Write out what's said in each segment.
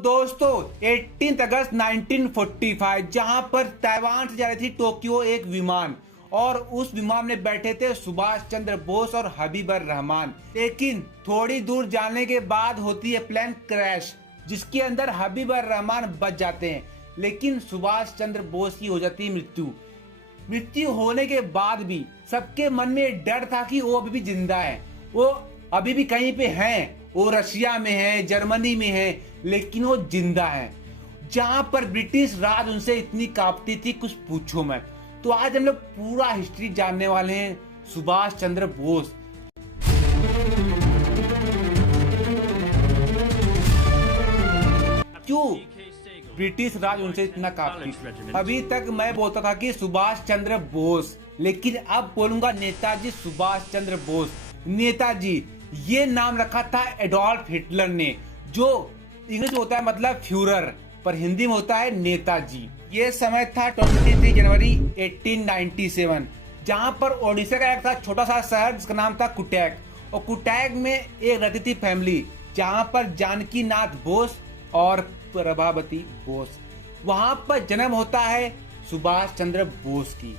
दोस्तों 18 अगस्त 1945 जहां पर ताइवान से जा रही थी टोक्यो एक विमान और उस विमान में बैठे थे सुभाष चंद्र बोस और हबीबर रहमान। लेकिन थोड़ी दूर जाने के बाद होती है प्लेन क्रैश जिसके अंदर हबीबर रहमान बच जाते हैं, लेकिन सुभाष चंद्र बोस की हो जाती है मृत्यु होने के बाद भी सबके मन में डर था कि वो अभी भी जिंदा है, वो अभी भी कहीं पे हैं, वो रशिया में है, जर्मनी में है, लेकिन वो जिंदा है। जहां पर ब्रिटिश राज उनसे इतनी कांपती थी कुछ पूछो मत। तो आज हम लोग पूरा हिस्ट्री जानने वाले हैं सुभाष चंद्र बोस। क्यों ब्रिटिश राज उनसे इतना कांपती? अभी तक मैं बोलता था कि सुभाष चंद्र बोस, लेकिन अब बोलूंगा नेताजी सुभाष चंद्र बोस। नेताजी ये नाम रखा था एडोल्फ हिटलर ने, जो इंग्लिश में होता है मतलब फ्यूरर, पर हिंदी में होता है नेताजी। ये समय था 23 जनवरी 1897 जहां पर ओडिशा का एक था छोटा सा शहर जिसका नाम था कुटैक, और कुटैक में एक रहती थी फैमिली जहां पर जानकी नाथ बोस और प्रभावती बोस। वहां पर जन्म होता है सुभाष चंद्र बोस की।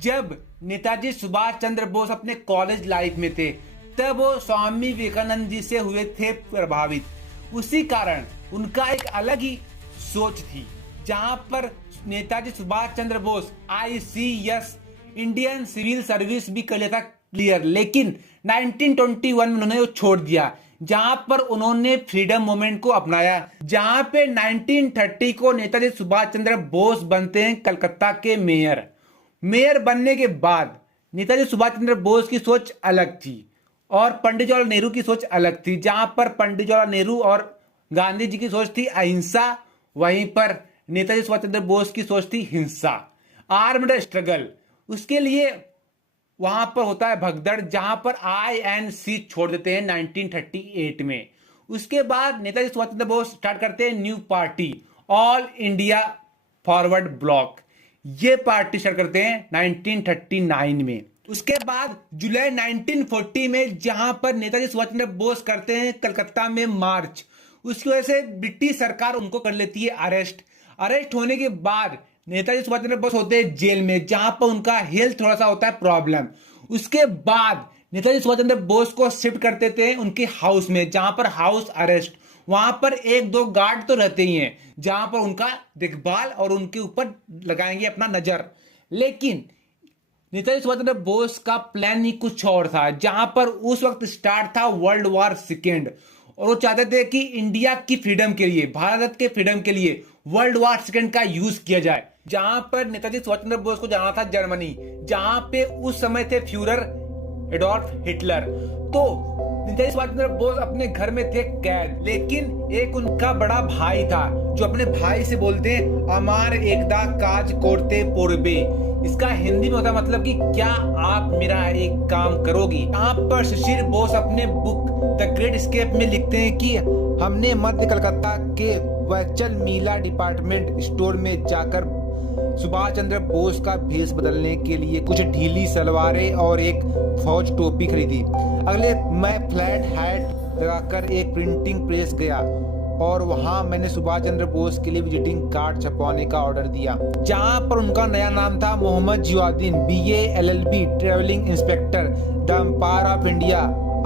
जब नेताजी सुभाष चंद्र बोस अपने कॉलेज लाइफ में थे तब वो स्वामी विवेकानंद जी से हुए थे प्रभावित। उसी कारण उनका एक अलग ही सोच थी, जहां पर Netaji Subhas Chandra Bose ICS Indian civil service भी कर लिया था क्लियर, लेकिन 1921 में उन्होंने वो छोड़ दिया, जहां पर उन्होंने फ्रीडम मूवमेंट को अपनाया। जहां पे 1930 को नेताजी सुभाष चंद्र बोस बनते हैं कलकत्ता के मेयर बनने के बाद नेताजी सुभाष चंद्र बोस की सोच अलग थी और पंडित जवाहरलाल नेहरू की सोच अलग थी। जहां पर पंडित जवाहरलाल नेहरू और गांधी जी की सोच थी अहिंसा, वहीं पर नेताजी सुभाष चंद्र बोस की सोच थी हिंसा, आर्म्ड स्ट्रगल। उसके लिए वहां पर होता है भगदड़, जहां पर INC छोड़ देते हैं 1938 में। उसके बाद नेताजी सुभाष चंद्र बोस स्टार्ट करते हैं new party, all India forward block. ये पार्टी स्टार्ट करते हैं 1939 में। उसके बाद जुलाई 1940 में जहां पर नेताजी सुभाष चंद्र बोस करते हैं कलकत्ता में मार्च, उसकी वजह से ब्रिटिश सरकार उनको कर लेती है अरेस्ट होने के बाद नेताजी सुभाष चंद्र बोस होते हैं जेल में, जहां पर उनका हेल्थ थोड़ा सा होता है प्रॉब्लम। उसके बाद नेताजी सुभाष चंद्र बोस को शिफ्ट कर देते हैं उनके हाउस में, जहां पर हाउस अरेस्ट। वहां पर एक दो गार्ड तो रहते ही हैं जहां पर उनका देखभाल और उनके ऊपर लगाएंगे अपना नजर। लेकिन नेताजी सुभाष चंद्र बोस का प्लान ही कुछ और था, जहां पर उस वक्त स्टार्ट था वर्ल्ड वॉर सेकेंड, और वो चाहते थे कि इंडिया की फ्रीडम के लिए, भारत के फ्रीडम के लिए वर्ल्ड वॉर सेकेंड का यूज किया जाए। जहां पर नेताजी सुभाष चंद्र बोस को जाना था जर्मनी, जहां पे उस समय थे फ्यूरर एडोल्फ हिटलर। तो नेताजी सुभाष चंद्र बोस अपने घर में थे कैद, लेकिन एक उनका बड़ा भाई था जो अपने भाई से बोलते हैं अमार एकदा काज कोरते पोरबे। इसका हिंदी में होता मतलब कि क्या आप मेरा एक काम करोगी। यहाँ पर शिशिर बोस अपने बुक द ग्रेट एस्केप में लिखते हैं कि हमने मध्य कलकत्ता के वैचल मीला डिपार्टमेंट स्टोर में जाकर सुभाष चंद्र बोस का भेष बदलने के लिए कुछ ढीली सलवारें और एक फौज टोपी खरीदी। अगले मैं फ्लैट हैट लगाकर एक प्रिंटिंग प्रेस गया और वहां मैंने सुभाष चंद्र बोस के लिए विजिटिंग कार्ड छपवाने का ऑर्डर दिया, जहां पर उनका नया नाम था Mohammed Ziauddin BA LLB travelling inspector the Empire of India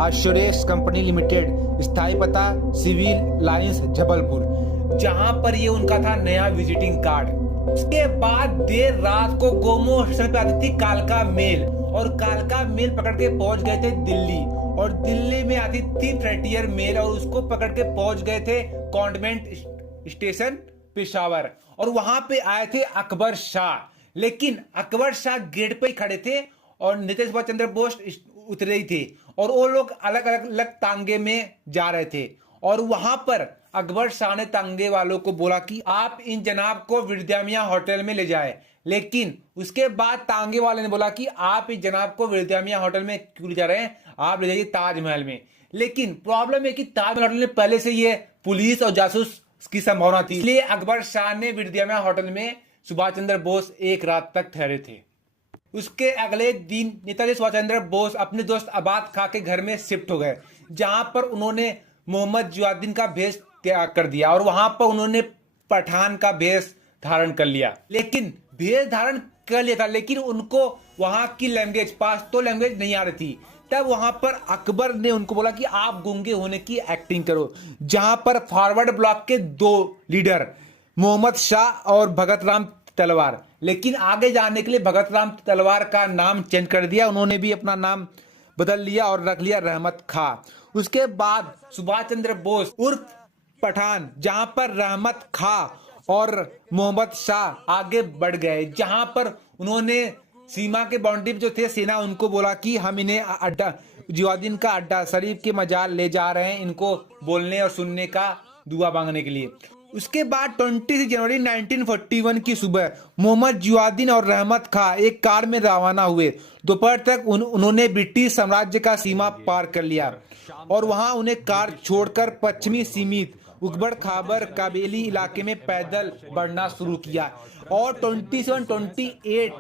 Assurance Company Limited, स्थायी पता सिविल लाइंस जबलपुर। जहां पर ये उनका था नया विजिटिंग कार्ड। उसके बाद देर रात को गोमो स्टेशन पे आती थी कालका मेल, और कालका मेल पकड़ के पहुंच गए थे दिल्ली, और दिल्ली में आती थी फ्रंटियर मेल और उसको पकड़ के पहुंच गए थे कॉन्वेंट स्टेशन पेशावर, और वहां पे आए थे अकबर शाह। लेकिन अकबर शाह गेट पे ही खड़े थे और नेताजी सुभाष चंद्र बोस उतरे ही थे, और वो लोग अलग अलग तांगे में जा रहे थे। और वहां पर अकबर शाह ने तांगे वालों को बोला कि आप इन जनाब को विद्यामिया होटल में ले जाए, लेकिन उसके बाद तांगे वाले ने बोला कि आप इस जनाब को विद्यामिया होटल में क्यों ले जा रहे हैं, आप ले जाइए ताजमहल में। लेकिन प्रॉब्लम है कि ताजमहल होटल में पहले से ये पुलिस और जासूस की संभावना थी, इसलिए अकबर शाह ने विद्यामिया होटल में सुभाष चंद्र बोस एक रात तक ठहरे थे। उसके अगले दिन नेताजी सुभाष चंद्र बोस अपने दोस्त आबाद खां के घर में शिफ्ट हो गए, जहां पर उन्होंने मोहम्मद जियाउद्दीन का भेष त्याग कर दिया और वहां पर उन्होंने पठान का भेष धारण कर लिया। लेकिन भेष धारण कर लिया था, लेकिन उनको वहां की लैंग्वेज, पाश्तो लैंग्वेज नहीं आ रही थी। तब वहां पर अकबर ने उनको बोला कि आप गूंगे होने की एक्टिंग करो। जहां पर फॉरवर्ड ब्लॉक के 2 लीडर मोहम्मद शाह और भगत राम तलवार, लेकिन आगे जाने के लिए भगत राम तलवार का नाम चेंज कर दिया, उन्होंने भी अपना नाम बदल लिया और रख लिया रहमत खां। उसके बाद सुभाष चंद्र बोस उर्फ पठान, जहां पर रहमत खां और मोहम्मद शाह आगे बढ़ गए, जहां पर उन्होंने सीमा के बाउंड्री जो थे सेना, उनको बोला कि हम इन्हें अड्डा, जियाउद्दीन का अड्डा शरीफ के मजार ले जा रहे हैं, इनको बोलने और सुनने का दुआ मांगने के लिए। उसके बाद 26 जनवरी 1941 की सुबह मोहम्मद जियाउद्दीन और रहमत खां एक कार में रवाना हुए। दोपहर तक उन्होंने ब्रिटिश साम्राज्य का सीमा पार कर लिया और वहां उन्हें कार छोड़कर पश्चिमी सीमित उबड़ खाबड़ काबेली इलाके में पैदल बढ़ना शुरू किया और 28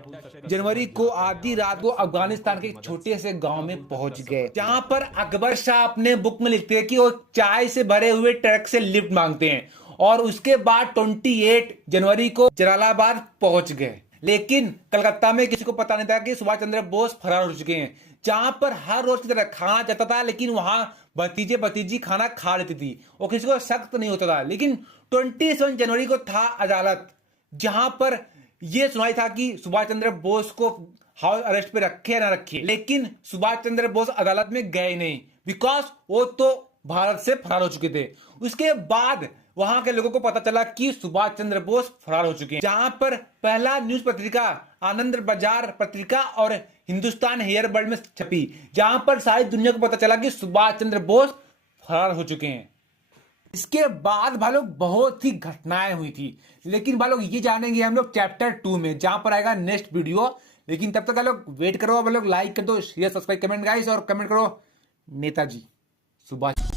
जनवरी को आधी रात को अफगानिस्तान के एक छोटे से गांव में पहुंच गए, जहां पर अकबर शाह अपने बुक में लिखते हैं कि वो चाय से भरे हुए ट्रक से लिफ्ट मांगते हैं। और उसके बाद 28 जनवरी को जलालाबाद पहुंच गए। लेकिन कलकत्ता में किसी को पता नहीं था कि सुभाष चंद्र बोस फरार हो चुके हैं। जहां पर हर रोज की तरह खाना जाता था, लेकिन वहां भतीजे भतीजी खाना खा लेती थी और किसी को सख्त नहीं होता था। लेकिन 27 जनवरी को था अदालत, जहां पर यह सुनाई था कि सुभाष चंद्र बोस को हाउस अरेस्ट पे रखे या ना रखे। लेकिन सुभाष चंद्र बोस अदालत में गए नहीं, बिकॉज वो तो भारत से फरार हो चुके थे। उसके बाद वहां के लोगों को पता चला कि सुभाष चंद्र बोस फरार हो चुके हैं। जहां पर पहला न्यूज पत्रिका आनंद बाजार पत्रिका और हिंदुस्तान हेयरबर्ड में छपी, जहां पर सारी दुनिया को पता चला कि सुभाष चंद्र बोस फरार हो चुके हैं। इसके बाद भाई लोग बहुत ही घटनाएं हुई थी, लेकिन भाई लोग ये जानेंगे हम लोग चैप्टर 2 में, जहां पर आएगा नेक्स्ट वीडियो। लेकिन तब तक भाई लोग वेट करो, भाई लोग लाइक कर दो, शेयर सब्सक्राइब कमेंट गाइस, और कमेंट करो नेताजी सुभाष।